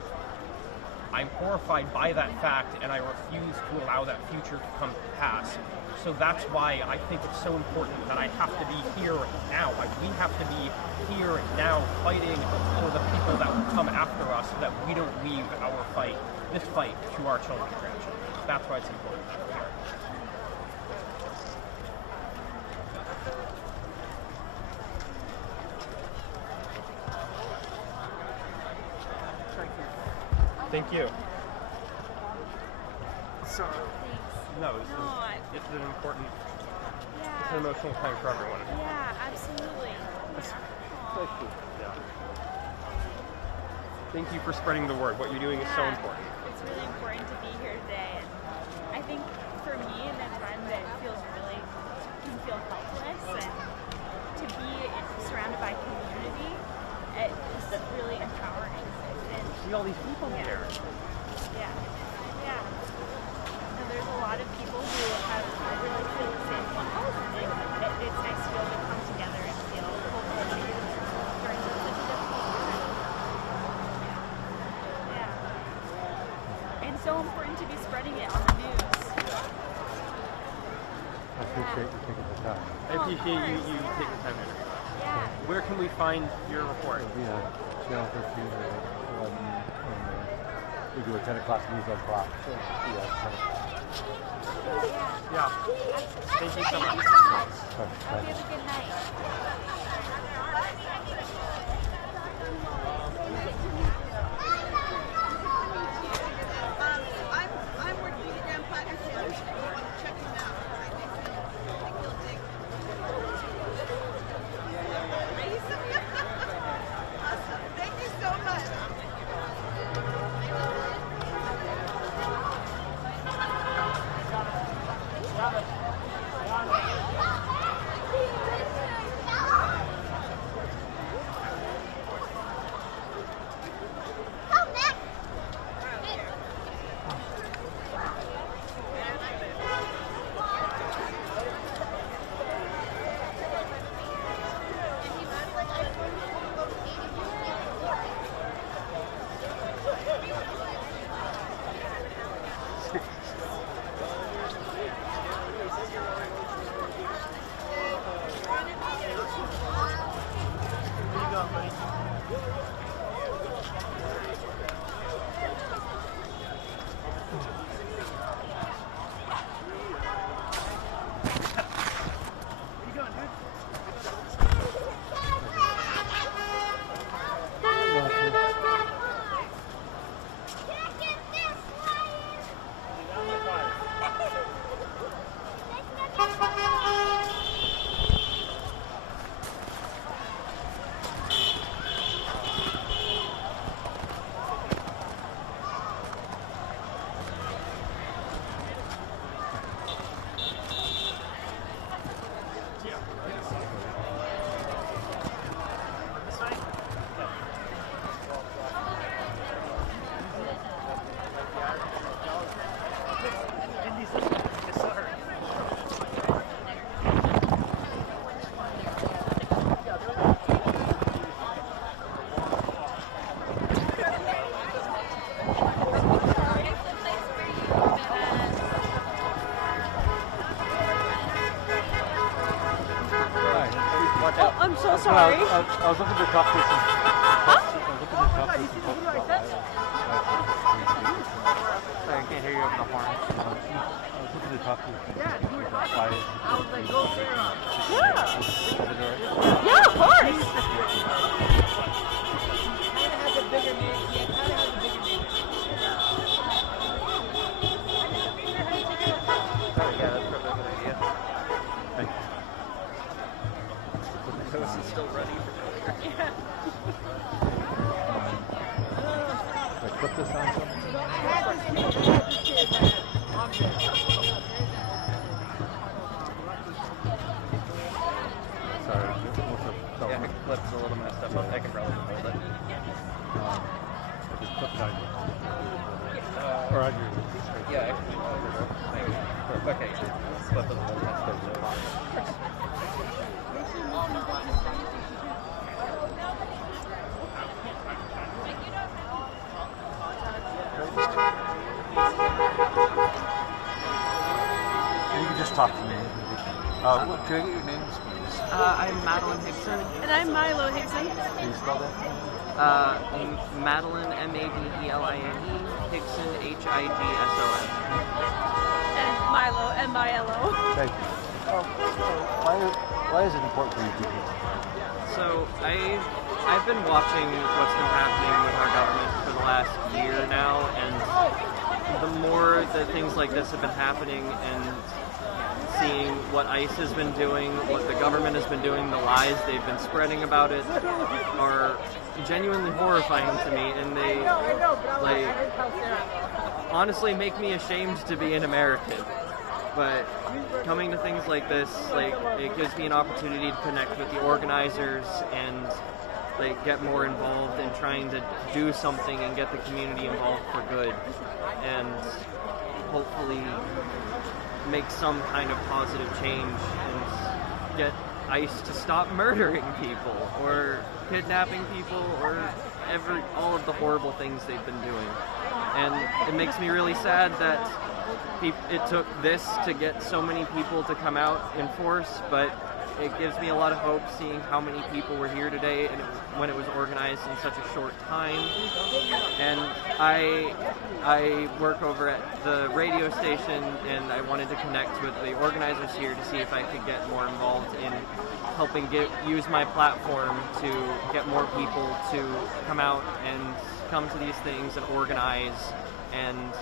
I'm horrified by that fact, and I refuse to allow that future to come to pass. So that's why I think it's so important that I have to be here now. We have to be here now fighting for the people that will come after us, so that we don't leave our fight, this fight, to our children's grandchildren. That's why it's important that we're here. Thank you. So, Thanks. no, this is an important, it's an emotional time for everyone. Yeah, absolutely. Yeah. Thank you for spreading the word. What you're doing is so important. It's really important to be here today. And I think for me, in a time that can feel helpless, and to be surrounded by community, it's really empowering. And see all these people here. Yeah. And there's a lot of people who have really feel the same goals, and it's nice to be able to come together and feel hopeful during such a difficult time. Yeah. And so important to be spreading it on the news. I appreciate you taking the time. I appreciate you taking the time to interview us. Yeah. Where can we find your report? It'll be a channel 13 or 11, and we do a 10 o'clock news on clock. So, Yeah. Thank you so much. Hope you have a good night. I'm working at Grand Platters here. You want to check them out. I think you'll dig. Awesome. Thank you so much. I'm so sorry. I was looking to talk to some. Sorry, I can't hear you over the horn. I was looking to talk to you. Yeah, you were talking. Quiet. I was like, go there. Yeah, of course. Yeah, that's probably a good idea. Thank you. The toast is still running from earlier. Yeah. Should I put this on something? Sorry, what's up? Yeah, my clip's a little messed up. I can probably hold it. Just put it on your. Or on your. Yeah, actually. Okay, flip it a little bit. You can just talk to me. Can I get your names, please? I'm Madeline Hickson. And I'm Milo Hickson. Can you spell that? Madeline, M-A-D-E-L-I-N-E, Hickson, H-I-G-S-O-N. And Milo, M-I-L-O. Thank you. Why is it important for you to be here? So I've been watching what's been happening with our government for the last year now, and the more that things like this have been happening and seeing what ICE has been doing, what the government has been doing, the lies they've been spreading about it are genuinely horrifying to me, and they like honestly make me ashamed to be an American. But coming to things like this, like, it gives me an opportunity to connect with the organizers and like get more involved in trying to do something and get the community involved for good, and hopefully make some kind of positive change and get ICE to stop murdering people or kidnapping people or all of the horrible things they've been doing. And it makes me really sad that it took this to get so many people to come out in force, but it gives me a lot of hope seeing how many people were here today and when it was organized in such a short time. And I work over at the radio station, and I wanted to connect with the organizers here to see if I could get more involved in helping use my platform to get more people to come out and come to these things and organize and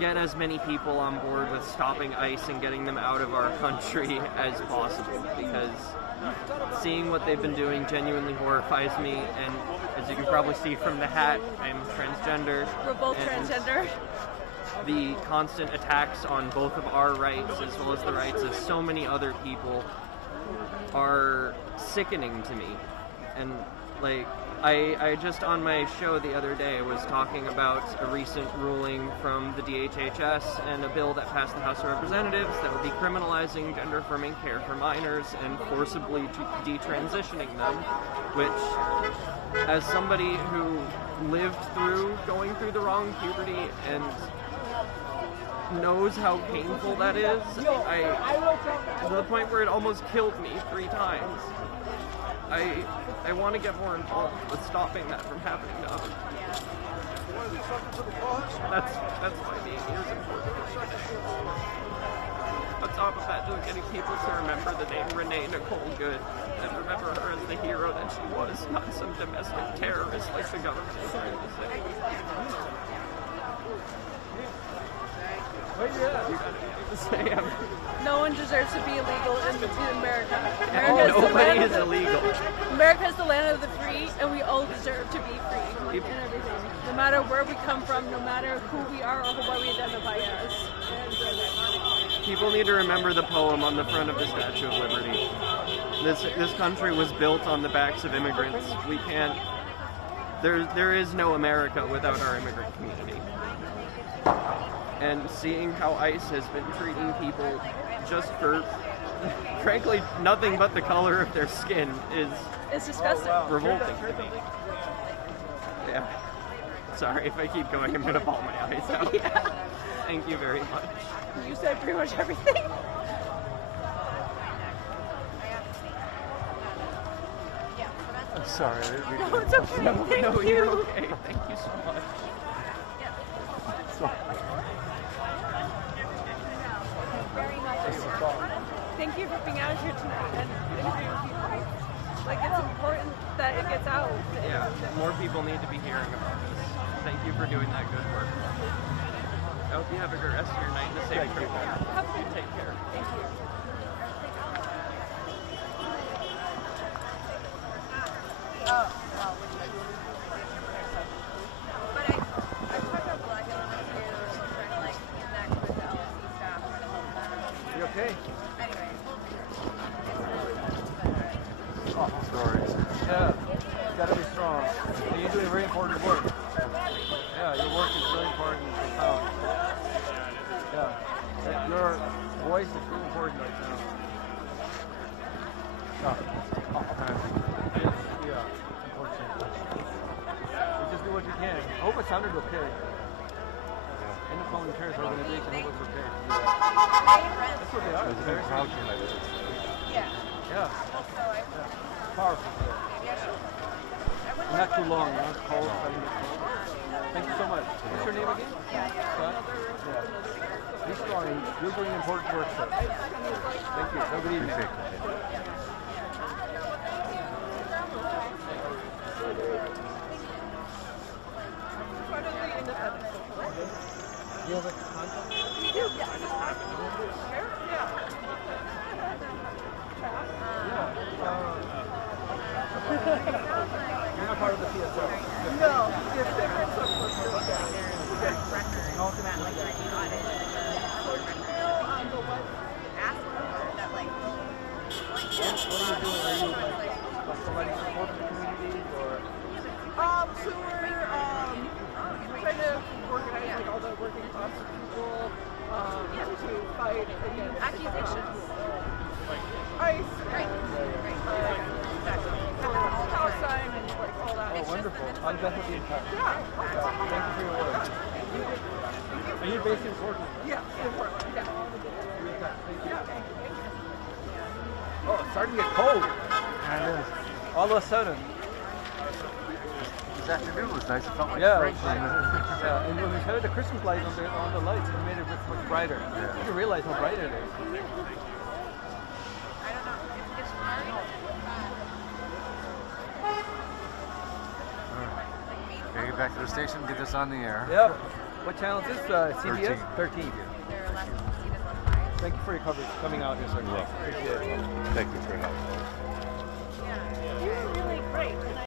get as many people on board with stopping ICE and getting them out of our country as possible, because seeing what they've been doing genuinely horrifies me. And as you can probably see from the hat, I'm transgender. We're both transgender. The constant attacks on both of our rights as well as the rights of so many other people are sickening to me. And like, I just on my show the other day was talking about a recent ruling from the DHHS and a bill that passed the House of Representatives that would be criminalizing gender-affirming care for minors and forcibly detransitioning them, which, as somebody who lived through going through the wrong puberty and knows how painful that is, to the point where it almost killed me 3 times. I want to get more involved with stopping that from happening to others. That's why being here is important. On top of that, just getting people to remember the name Renee Nicole Good and remember her as the hero that she was, not some domestic terrorist like the government is trying to say. What you got to say? No one deserves to be illegal in America. Nobody is illegal. America is the land of the free, and we all deserve to be free in everything. No matter where we come from, no matter who we are or what we identify as. People need to remember the poem on the front of the Statue of Liberty. This country was built on the backs of immigrants. We can't. There is no America without our immigrant community. And seeing how ICE has been treating people just for, frankly, nothing but the color of their skin it's disgusting. Revolting to me. Yeah. Sorry, if I keep going, I'm going to bawl my eyes out. Yeah. Thank you very much. You said pretty much everything. I'm sorry. No, it's okay. No, you're okay. Thank you so much. Thank you for being out here tonight and interviewing people. Like, it's important that it gets out. Yeah, more people need to be hearing about this. Thank you for doing that good work. I hope you have a good rest of your night and a safe trip. You take care. Thank you. You okay? Awful stories. Yeah, you gotta be strong. And you're doing very important work. Yeah, your work is really important and profound. Yeah, your voice is really important right now. Yeah, unfortunately. You just do what you can. I hope it sounded okay. In the volunteers organization, I hope it's okay to do that. That's what they are. It's very crouching like this. Yeah. Powerful. Not too long, not cold. Thank you so much. What's your name again? Scott? Yeah. Be strong. You're doing important work, sir. Thank you. Have a good evening. You're not part of the PSO. No, if there is some What are you doing? Are you like providing support to the community or? So we're trying to organize like all the working class people to fight against accusations. ICE, Palestine, and like all that. Oh, wonderful! I'll definitely be in touch. Yeah. Thank you for your work. And you're based in Portland? Yeah, in Portland. Yeah. Oh, it's starting to get cold. Yeah, it is. All of a sudden. This afternoon was nice. It felt like Yeah, spring. yeah. And when we had the Christmas lights on the lights, it made it much brighter. Yeah. You didn't realize how bright it is. Okay, get back to the station, get this on the air. Yep. What channel is this? CBS? 13. 13. Thank you for your coverage coming out here, sir. You're welcome. Appreciate it. Thank you for your help. You're really great. And